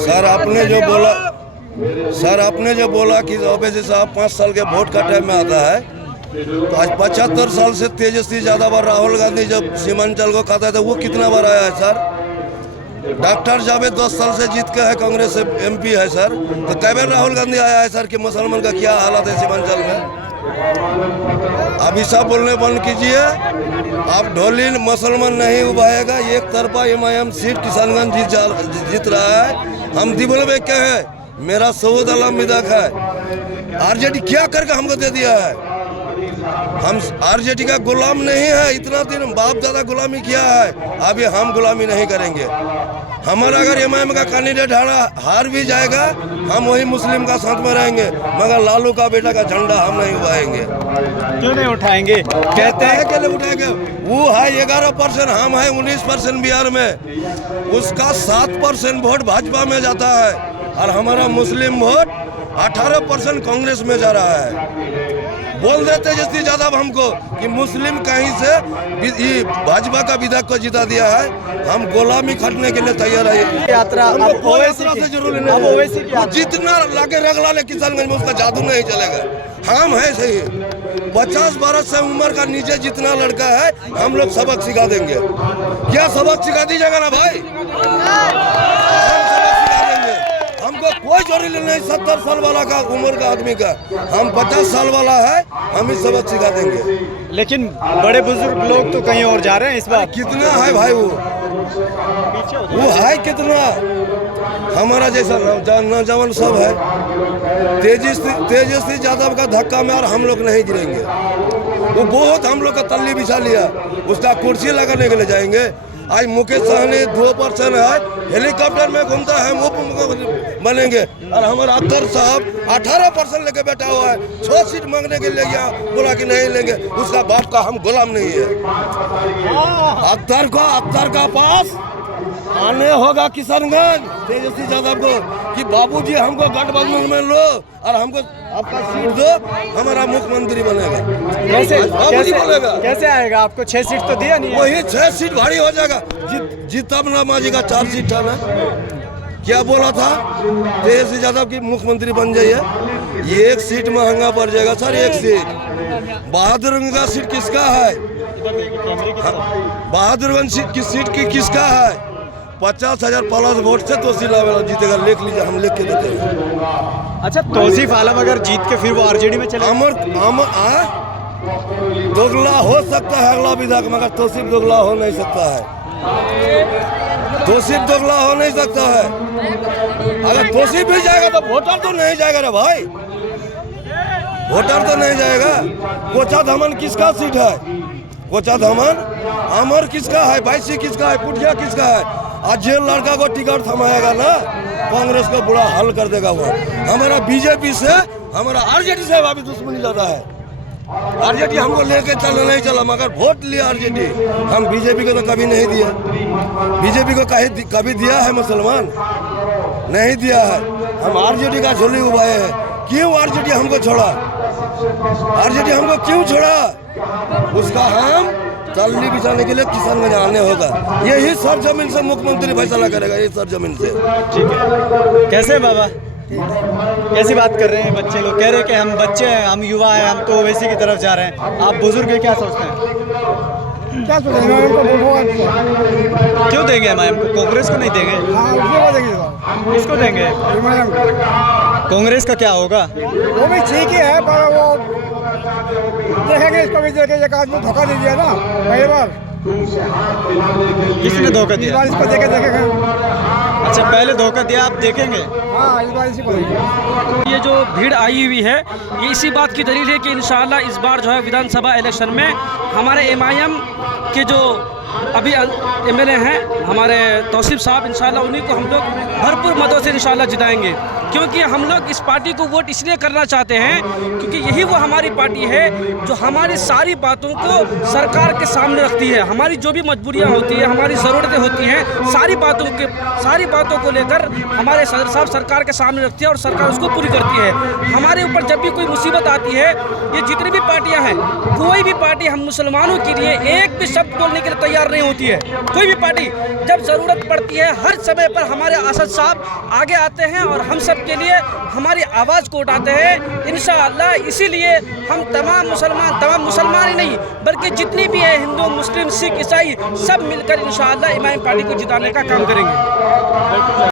Sir आपने जो बोला कि ओवैसी साहब 5 साल के वोट का टाइम में आता है, तो आज 75 साल से तेजस्वी यादव और राहुल गांधी जब सीमांचल को खाता था वो कितना बार आया है सर? डॉक्टर जावेद 10 साल से जीत के है, कांग्रेस से MP है सर, तो कई बार राहुल गांधी आया है सर कि मुसलमान का क्या हालत है सीमांचल में? अभी सब बोलने बंद कीजिए। आप ढोली मुसलमान नहीं उभाएगा, एक तरफा MIM सीट किसानगंज जीत रहा है। हम दिबल के हैं, मेरा सऊद आलम विधायक है। RJD क्या करके हमको दे दिया है? हम RJD का गुलाम नहीं है, इतना दिन बाप दादा गुलामी किया है, अभी हम गुलामी नहीं करेंगे। हमारा अगर MIM का कैंडिडेट हार भी जाएगा, हम वही मुस्लिम का साथ में रहेंगे, मगर लालू का बेटा का झंडा हम नहीं उठाएंगे। क्यों नहीं उठाएंगे? कहते हैं के लिए उठाएंगे। वो है 11%, हम है 19% बिहार में, उसका 7% वोट भाजपा में जाता है और हमारा मुस्लिम वोट 18% कांग्रेस में जा रहा है। बोल देते जैसे यादव हमको कि मुस्लिम कहीं से भाजपा का विधायक को जिता दिया है, हम गुलामी खटने के लिए तैयार है। यात्रा से जरूरी नहीं, जितना लाके रख ला ले किसानगंज में उसका जादू नहीं चलेगा। हम है सही 50 बरस से उम्र का नीचे जितना लड़का है, हम लोग सबक सिखा देंगे। क्या सबक सिखा दीजिएगा ना भाई? हमको कोई जरूरी नहीं 70 साल वाला का उम्र का आदमी का, हम 50 साल वाला है, हम ही सबक सिखा देंगे। लेकिन बड़े बुजुर्ग लोग तो कहीं और जा रहे हैं इस बार। कितना है भाई वो है कितना? हमारा जैसा नौजवान सब है, तेजस्वी यादव का धक्का में और हम लोग नहीं गिरेंगे। वो बहुत हम लोग का तल्ली बिछा लिया, उसका कुर्सी लगाने के लिए जाएंगे। आज मुकेश सहनी 2% है, हेलीकॉप्टर में घूमता है, वो बनेंगे। और हमारा अख्तर साहब 18% लेके बैठा हुआ है, 6 सीट मांगने के लिए गया, बोला कि नहीं लेंगे। उसका बाप का हम गुलाम नहीं है। अख्तर का पास आने होगा किशनगंज तेजस्वी यादव को कि बाबूजी हमको गठबंधन में लो और हमको आपका सीट दो, हमारा मुख्यमंत्री बनेगा। कैसे आएगा? आपको 6 सीट तो दिया नहीं है। वही 6 सीट भारी हो जाएगा। जीतब ना मांझी का 4 सीट था ना, क्या बोला था? तेजस्वी यादव की मुख्यमंत्री बन जाइए। ये 1 सीट महंगा पड़ जाएगा सर, 1 सीट। बहादुरगंज का सीट किसका है? बहादुरगंज की सीट किसका है? 50,000 प्लस वोट से तौसीफ आलम जीतेगा। लिख लीजिए, हम लिख के देते हैं। अच्छा, तौसीफ आलम अगर जीत के फिर वो RJD में चले? दोगला हो सकता है अगला विधायक, मगर तौसीफ दोगला हो नहीं सकता है। तौसीफ दोगला हो नहीं सकता है। अगर तौसीफ भी जाएगा तो वोटर तो नहीं जाएगा रे भाई, वोटर तो नहीं जाएगा। कोचा धमन किसका सीट है? कोचा धमन अमर किसका है? 22 किसका है? पुटिया किसका है? आज जेल लड़का को टिकट थमाएगा ना, कांग्रेस को बुरा हल कर देगा वो। हमारा BJP से, हमारा RJD से अभी दुश्मनी ज्यादा है। RJD हमको लेके चला नहीं चला, मगर वोट लिया RJD। हम BJP को तो कभी नहीं दिया। BJP को कभी दिया है मुसलमान? नहीं दिया है। हम RJD का झोली उबाए हैं। क्यों RJD हमको छोड़ा? RJD हमको क्यों छोड़ा? उसका हम तल्ली बिछाने के लिए किसानगंज आने होगा। यही सरजमीन से मुख्यमंत्री फैसला करेगा, यही सरजमीन से। ठीक है। कैसे बाबा, कैसी बात कर रहे हैं? बच्चे लोग कह रहे हैं कि हम बच्चे हैं, हम युवा हैं, हम तो ओवैसी की तरफ जा रहे हैं। आप बुजुर्ग हैं, क्या सोचते हैं? क्या सोचेंगे? क्यों देंगे MIM को? कांग्रेस को नहीं देंगे? किसको देंगे? कांग्रेस का क्या होगा? वो भी ठीक ही है, पर वो देखेंगे, इसको भी देखेंगे। एक आदमी धोखा दे दिया ना पहली बार। किसने धोखा दिया? इस बार इसको देखेंगे। अच्छा, पहले धोखा दिया, आप देखेंगे? हाँ, इस बार इसी को देखेंगे। ये जो भीड़ आई हुई है, ये इसी बात की दलील है कि इंशाअल्लाह इस बार जो है विधानसभा इलेक्शन में हमारे MIM के जो अभी MLA हैं हमारे तौसीफ साहब, इंशाअल्लाह उन्हीं को हम लोग भरपूर मतों से इंशाअल्लाह जिताएंगे। क्योंकि हम लोग इस पार्टी को वोट इसलिए करना चाहते हैं क्योंकि यही वो हमारी पार्टी है जो हमारी सारी बातों को सरकार के सामने रखती है। हमारी जो भी मजबूरियां होती है, हमारी ज़रूरतें होती हैं, सारी बातों को लेकर हमारे सदर साहब सरकार के सामने रखती है और सरकार उसको पूरी करती है। हमारे ऊपर जब भी कोई मुसीबत आती है, ये जितनी भी पार्टियाँ हैं, कोई भी पार्टी हम मुसलमानों के लिए एक भी शब्द बोलने के लिए तैयार तैयार नहीं होती है। कोई भी पार्टी जब ज़रूरत पड़ती है हर समय पर हमारे असद साहब आगे आते हैं और हम सब के लिए हमारी आवाज़ को उठाते हैं इंशाअल्लाह। इसीलिए हम तमाम मुसलमान ही नहीं बल्कि जितनी भी है हिंदू, मुस्लिम, सिख, ईसाई सब मिलकर इंशाअल्लाह इमाम पार्टी को जिताने का काम करेंगे।